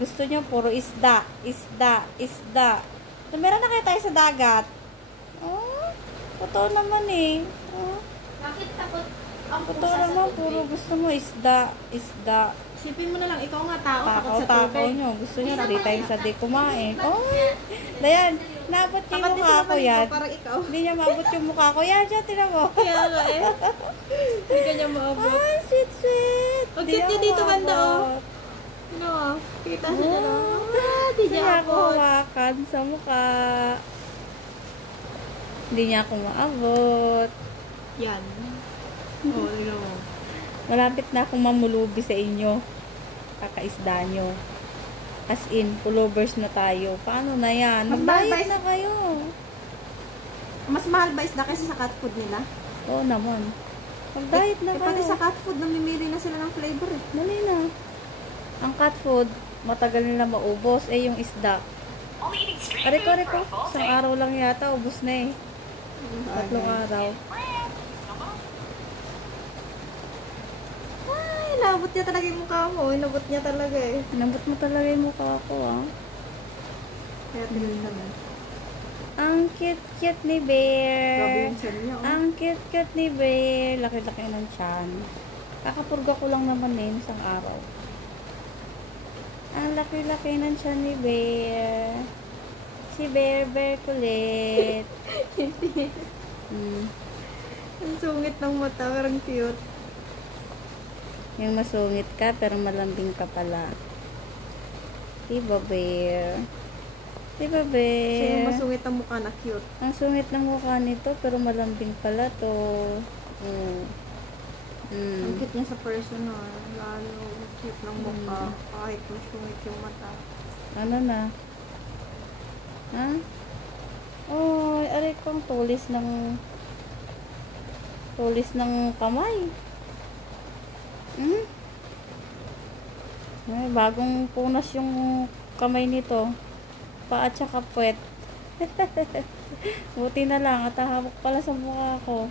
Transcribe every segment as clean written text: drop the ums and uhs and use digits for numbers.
Gusto nyo puro isda, isda, isda. So, meron na kaya tayo sa dagat. Oh, totoo naman eh. Oh. Bakit takot ang Totoo pusa sa naman, tubig? puro gusto mo isda, isda. Sipin mo na lang, ikaw nga tao, takot sa Takaw tubig. nyo. Gusto nyo, hindi tayo sa di kumain. Oh, Dayan, naabot niya yung mukha ko yan. Parang ikaw. Hindi niya maabot yung mukha ko. Yan, siya, tinan mo. Kaya nga eh. Hindi ka niya maabot. Ay, sweet, sweet. Ang Di cute niya ako dito, banda, oh. maabot. Ano ah? Kita siya na lang. Di Hindi niya niya ako abot. hawakan sa mukha. Hindi niya ako maabot. Yan. Oh, tignan mo. Malapit na akong mamulubi sa inyo. Kakaisda nyo. As in, pullovers na tayo. Paano na yan? Mag-diet na kayo. Mas mahal ba isda kaysa sa cat food nila? Oo naman. Mag-diet na kayo. Pati sa cat food, namimili na sila ng flavor eh. Dali na. Ang cat food, matagal nila maubos. Eh, yung isda. Areko. Isang araw lang yata, ubos na eh. 3 araw. Ay, labot niya talaga yung mukha mo. Inabot niya talaga eh. Inambot mo talaga yung mukha ko, ah. Kaya tinignan mo. Ang cute-cute ni Grabe Bear. yung chan niya. Oh. Ang cute-cute ni Bear. Laki-laki ng tiyan. Kakapurga ko lang naman eh, isang araw. Ang laki-laki ng tiyan ni Bear. Si Bear kulit. Ang sungit ng mata, parang cute. Yung masungit ka, pero malambing ka pala. Diba, Bear? Diba, Bear? Siya yung masungit ang mukha na cute. Ang sungit ng mukha nito, pero malambing pala to. Ang cute niya sa personal. Lalo, cute ng mukha. Kahit masungit yung mata. Ano na? Ha? Oh, aray ko ang tulis ng kamay. Ay, bagong punas yung kamay nito. Paa at saka puwet. Buti na lang at hawak pala sa mukha ko.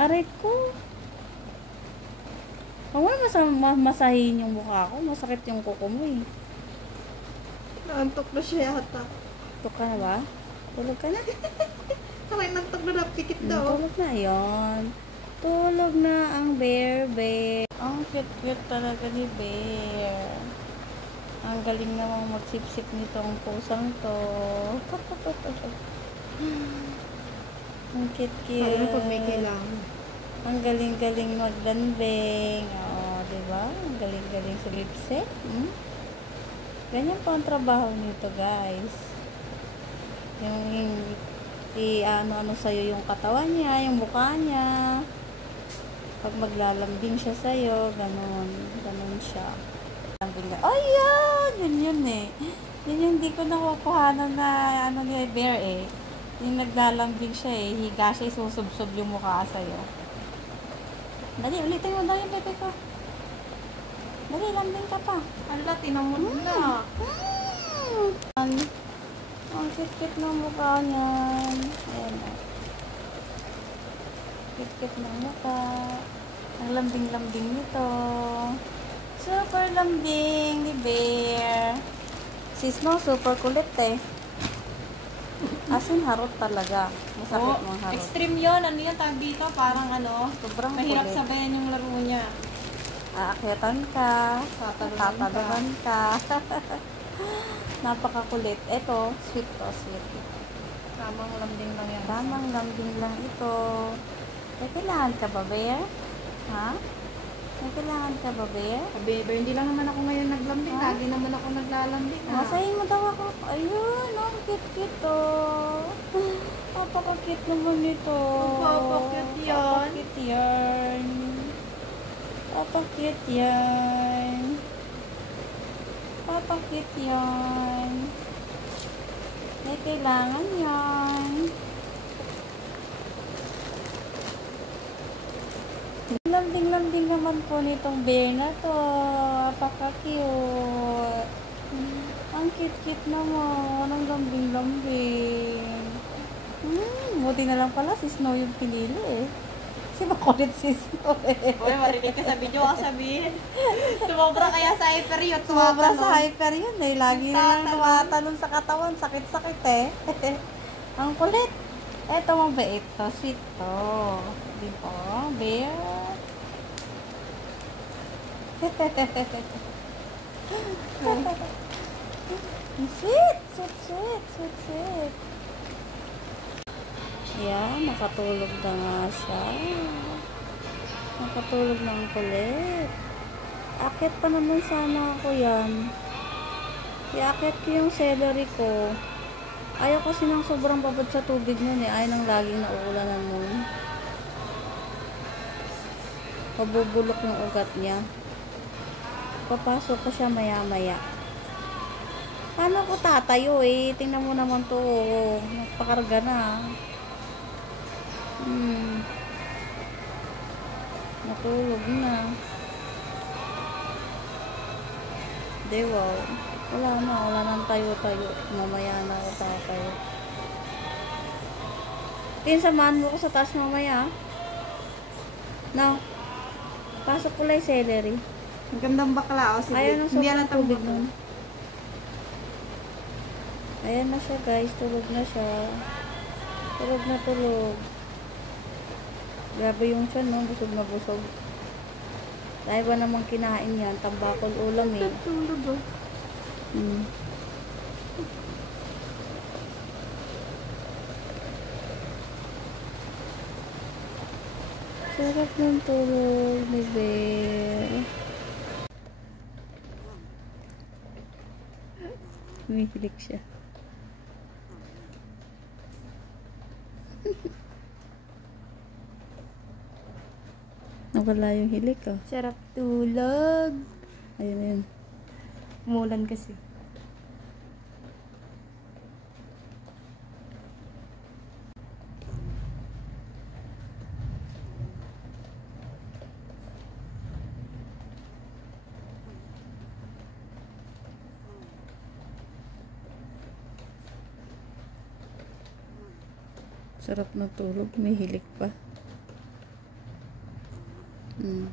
Aray ko. Huwag mo masahin yung mukha ko. Masakit yung kuko mo eh. Naantok na siya yata. Tulog ka na ba? Tulog ka na? Sakay nantok na napikit daw. Tulog na yon. Tulog na ang Bear. Ang cute-cute talaga ni Bear. Ang galing namang magsipsip nitong pusang to. Ang cute-cute. Sabi pag may kailangan. Ang galing-galing maglanding. Oo, diba? Ang galing-galing sa lipstick. Ganyan po ang trabaho nito, guys. Yung ano sa'yo yung katawan niya, yung mukha niya. Pag maglalambing siya sa'yo, ganon siya. Ayan! Yun eh. Yun yung hindi ko nakukuhanan na ano ni Bear eh. Yung naglalambing siya eh. Higa siya, isusubsob yung mukha sa'yo. Dali, ulitin mo daw yung bebe ko. Dali, lambing ka pa. Ala, tinamon na. Ang cute-cute ng mukha niyan. Ayan o. Cute-cute ng mukha. Ang lambing-lambing nito. Super lambing ni Bear. Si Snow, super kulit eh. Asin harot talaga. Masakit mong harot. Extreme yun. Ano yun? Tawag dito? Parang ano? Sobrang Mahirap kulit. sabayan yung laro niya. Aakyatan ka. Tatalunan ka. Napakakulit. Ito, sweet to, sweet. Tamang lambing lang yan. Tamang lambing lang ito. May kailangan ka ba, Bear? Ha? May kailangan ka ba, Bear? Beber, hindi lang naman ako ngayon naglambing. Ha? Lagi naman ako naglalambing. Masahin mo daw ako. Ayun, ang cute-cute to. Napaka-cute naman nito. Napaka-cute yan. Napaka-cute yan. Napaka-cute yan. Napaka-cute yan. May kailangan yan. Lambing-lambing naman po nitong bear na to. Napaka-cute. Ang cute-cute naman. Ang lambing-lambing. Buti na lang pala si Snow yung pinili eh. Si kasi makulit si Snow eh. Uy, marinig ka sa video ka sabihin. Sumobra kaya sa hyper yun. Sumobra sa Tumatalon. hyper yun eh. Lagi na lang tumatalon sa katawan. Sakit-sakit eh. Ang kulit. Eto mabait to. Sweet to. Di ba? Bear. Sweet. Sweet, sweet. Sweet, sweet. Yan. Nakatulog na nga siya. Nakatulog na ang kulit. Akit pa naman sana ako yan. Iakit ko yung celery ko. Ayaw kasi ng sobrang babad sa tubig nun eh. Ayaw nang laging nauulanan nun. Pabubulok yung ugat niya. Papasok ko siya maya maya. Paano ko tatayo eh? Tingnan mo naman to. Nagpakarga na. Natulog na. Di wow. Wala nang tayo-tayo. Mamaya na ako tatayo. Samahan mo ko sa taas mamaya. No. Pasok ko lang yung celery. Ang gandang bakla. O, sige. Ayaw ng Hindi sobrang na tubig nun. Ayan na siya guys. Tulog na siya. Tulog na tulog. Grabe yung siya no. Busog na busog. Dahil ba namang kinain yan? Tambakol ulam eh. Tulog o. Sarap ng tulog ni Bear. Umihilik siya. Nawala yung hilik oh. Sarap tulog. Ayun. Umulan kasi. Sarap na tulog. May hilik pa. Mm.